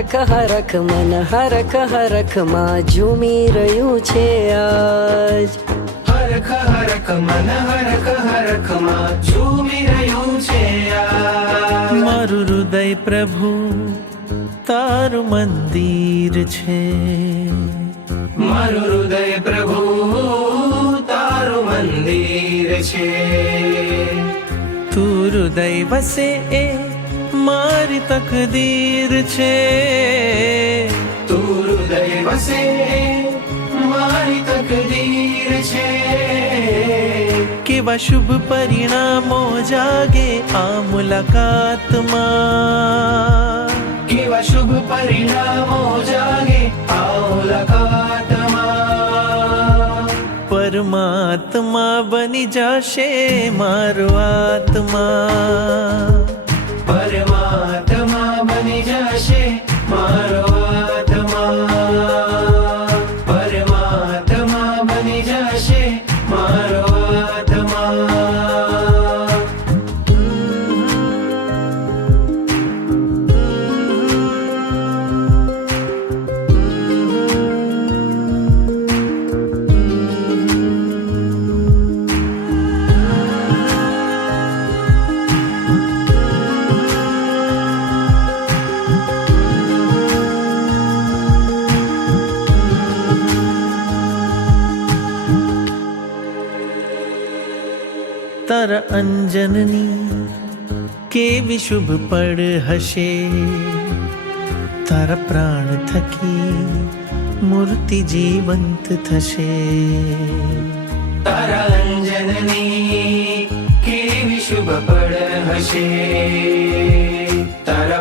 હરખ મન હરખ માં ઝૂમી રહ્યું છે આજ. હરખ હરખ મન હરખ માં ઝૂમી રહ્યું છે આજ. મારું હૃદય પ્રભુ તારું મંદિર છે. મારું હૃદય પ્રભુ તારું મંદિર છે. તું હૃદય વસે એ મારી તકદીર છે. તું હૃદય વસે મારી તકદીર છે. કેવા શુભ પરિણામો જાગે આ મુલાકાતમાં. કેવા શુભ પરિણામો જાગે આ મુલાકાતમાં. પરમાત્મા બની જશે મારો આત્મા. પરમાત્મા બની જશે મારો આત્મા. પરમાત્મા બની જશે મારો આત્મા. તારા અંજનની કેવી શુભ પળ હશે. તારા પ્રાણ થકી મૂર્તિ જીવંત થશે. તારા અંજનની કેવી શુભ પળ હશે. તારા